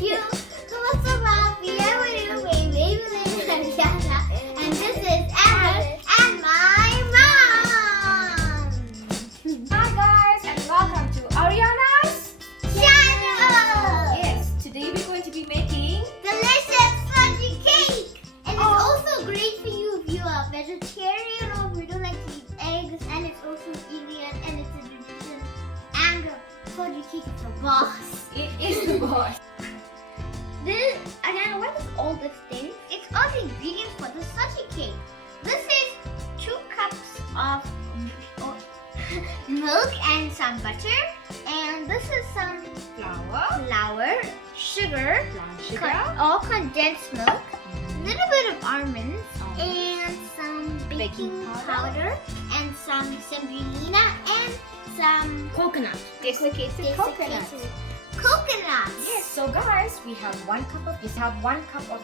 you. What's up, baby, Arianna, and this is Aaron and my mom. Hi guys, and welcome to Arianna's channel. Yes, today we're going to be making Delicious spongy cake. And it's also great for you if you are vegetarian or if you don't like to eat eggs. And it's also Indian and it's a tradition. And the spongy cake is the boss. It is the boss. This, Arianna, what is all this thing? It's all the ingredients for the sojie cake. This is 2 cups of milk and some butter. And this is some flour, sugar, all condensed milk, a little bit of almonds, and some baking powder, and some semolina, and some coconut. Desiccated coconut. Coconuts. Yes, so guys, we have 1 cup of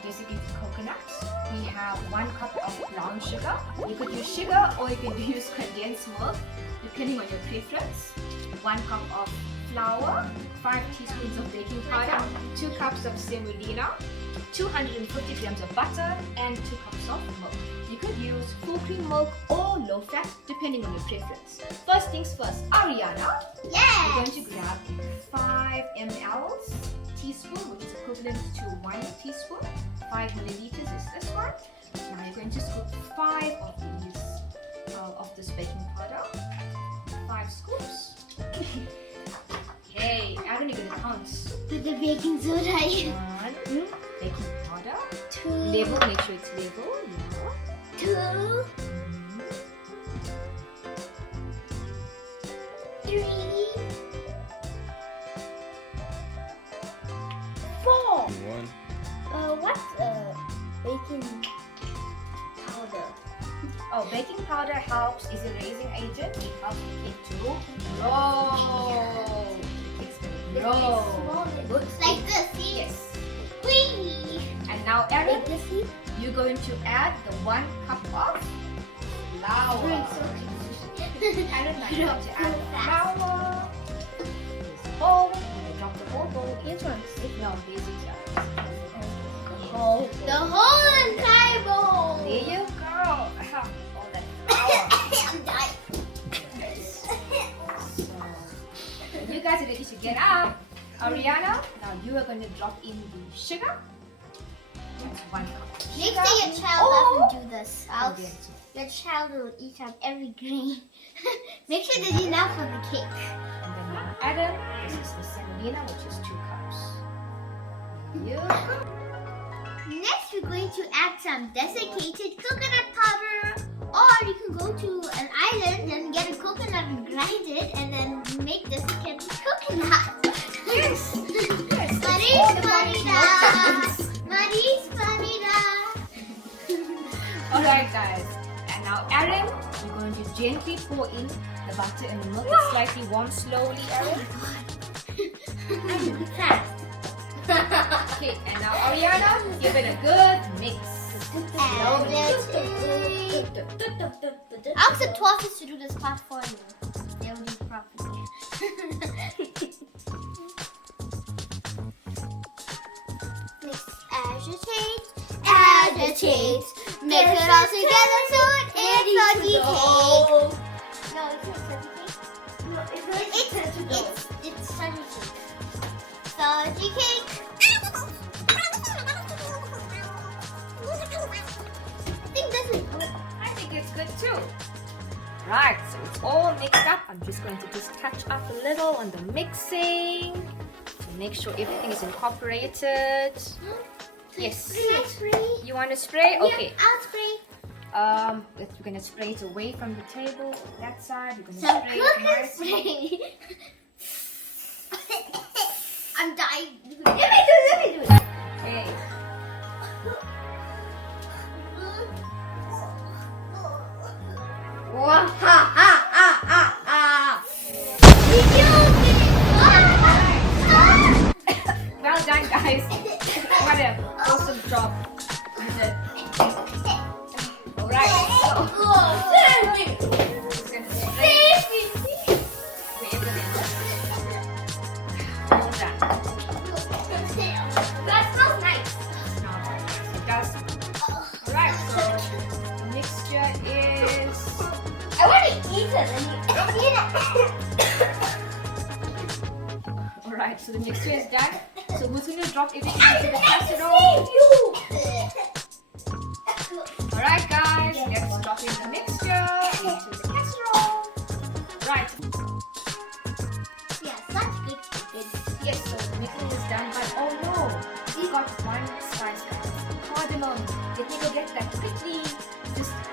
desiccated coconuts. We have 1 cup of brown sugar. You could use sugar or you could use condensed milk, depending on your preference. 1 cup of flour, 5 teaspoons of baking powder, 2 cups of semolina, 250 grams of butter, and 2 cups of milk. You could use full cream milk or low fat, depending on your preference. First things first, Arianna. Yes. You're going to grab 5 ml teaspoon, which is equivalent to 1 teaspoon. 5 milliliters is this one. Now you're going to scoop 5 of these of this baking powder. 5 scoops. Okay, Aaron, you're gonna count. Put the baking soda in. 1 baking powder. 2. Label, make sure it's label. 2. 3. 4. What's baking powder? Oh, baking powder helps, is a raising agent. It helps the cake to roll. It's roll. Good. Like this, see? Yes. Whee! And now, Aaron, Like this, see? you're going to add the 1 cup of flour. Aaron, now you're going to add the flour. This bowl. You drop the whole bowl into it. No, this is The whole entire bowl. There you go. All that flour. I'm dying. You guys are ready to get up. Arianna, now you are going to drop in the sugar. That's 1 cup. Make sure your child doesn't do this. Okay. Your child will eat up every grain. Make sure there's enough for the cake. And then now Adam, this is the semolina, which is 2 cups. There you go. Next, we're going to add some desiccated coconut powder. Or you can go to an island and get a coconut and grind it and then make desiccated coconut. Yes. Yes. Maris Marida. Alright guys. And now Aaron, you're going to gently pour in the butter and the milk. It's slightly warm slowly, Aaron. Fast. Okay, and now Arianna, give it a good mix. Ask the twelfers to do this part for you. They'll do it properly. Mix, agitate. Mix it all together so it's soggy cake. No, it's not soggy cake. No, it's soggy cake. Soggy cake. I think this is good. I think it's good too. Right, so it's all mixed up. I'm just going to touch up a little on the mixing to make sure everything is incorporated. Yes. Can I spray? You want to spray? Okay. Yeah, I'll spray. You're going to spray it away from the table. That side. You're going to Some spray it cooking nice. spray. I'm dying. Let me do it. Okay. Wow, ha, ha, ha, ha, ha. Well done, guys. What an awesome job. You did. Alright, so. Hold on. Alright, so the mixture is done. So who's going to drop everything into the casserole? Alright guys, let's drop in the mixture into the casserole. Right. Yeah, such good. Yes, so the mixing is done, but oh no, we got one spice, guys. Cardamom. Let me go get that quickly.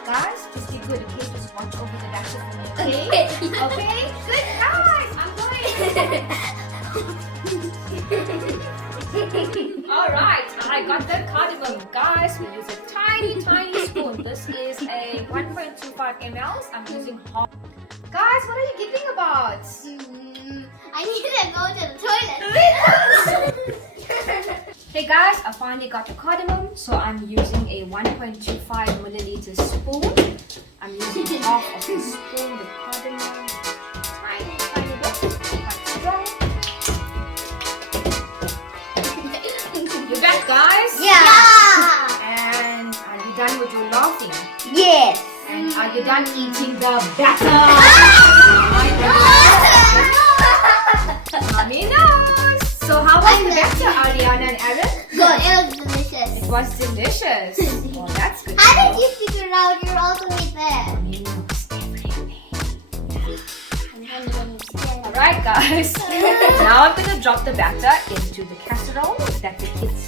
Guys, just be good, okay? Just watch over the batter for me, okay? Okay? Good, guys, I'm going. Alright, I got the cardamom. Guys, we use a tiny spoon. This is a 1.25 ml. I'm using hot. Guys, what are you giggling about? I need to go to the toilet. Hey guys, I finally got the cardamom, so I'm using a 1.25 milliliter spoon. I'm using half of the spoon, the cardamom, tiny bit, quite strong. You back, guys? Yeah. And are you done with your laughing? Yes. And are you done eating the batter? Mommy knows. So how was the batter, Arianna and Aaron? Good. It was delicious. It was delicious. Oh, that's good. How did you figure it out? You're all the way there. Mommy knows everything. I'm getting scared. Alright guys. Now I'm going to drop the batter into the casserole that the kids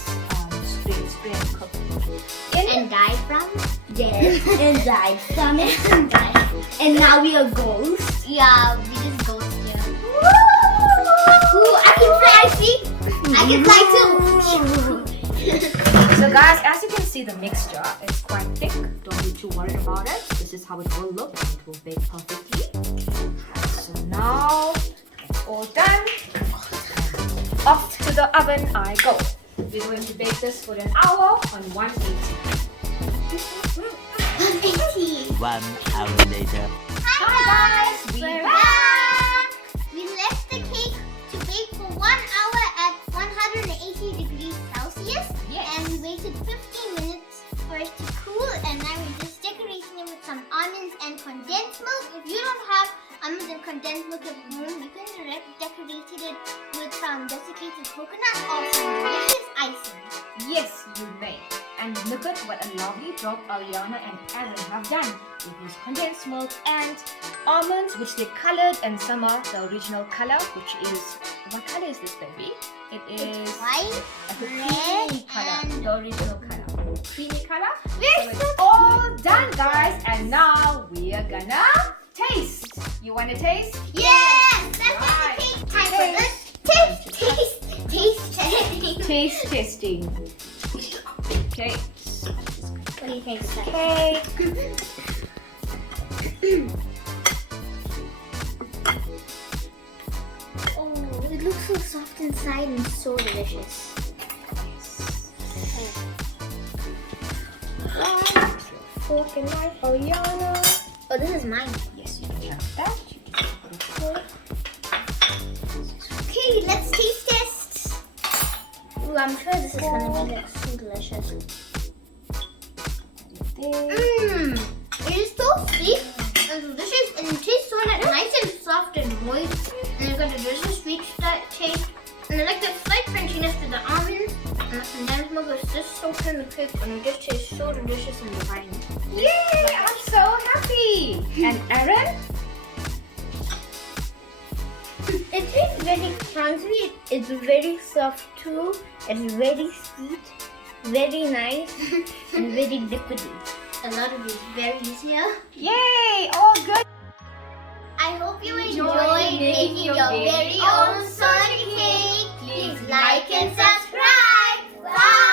spray and cook. And died from? Yes, and died from it. And now we are ghosts. Yeah, we just go here. Ooh, I can fly, I see. I can fly too. So guys, as you can see, the mixture is quite thick. Don't be too worried about it. This is how it will look and it will bake perfectly. So now it's all done. Off to the oven I go. We're going to bake this for an hour on 180. 180. 1 hour later. Hi guys, we're back. We left the cake to bake for 1 hour at 180 degrees Celsius. Yes. And we waited 15 minutes for it to cool, and now we're just decorating it with some almonds and condensed milk. If you don't have almonds and condensed milk at home, you can decorate it with some desiccated coconut or some delicious icing. Yes, you may. And look at what a lovely job Arianna and Aaron have done. They used condensed milk and almonds, which they colored, and some are the original color, which is, what color is this, baby? It is White, a creamy red, color, and the original color. Creamy color. So we're it's all done, guys, and now we are gonna taste. You wanna taste? yes, that's Right. the cake time for this taste testing. Taste testing. Okay. What do you think? Okay. Oh, it looks so soft inside and so delicious. Fork and knife, Arianna. Oh, this is mine. Yes, you can have that. Okay, let's taste test. Ooh, I'm sure this is gonna be so delicious. Mmm, it is so sweet and delicious, and it tastes so nice and soft and moist. And it's got a delicious sweet taste. And I like the slight crunchiness to the almonds. And the condensed milk is just soaked in the cake, and it just tastes so delicious and divine. Yay! I'm so happy. And Aaron? It tastes very crunchy. It's very soft too. It's very sweet, very nice, and very liquidy. A lot of these berries here. Yay! All good. I hope you enjoyed making your very own sojie cake. Please like and subscribe. Bye!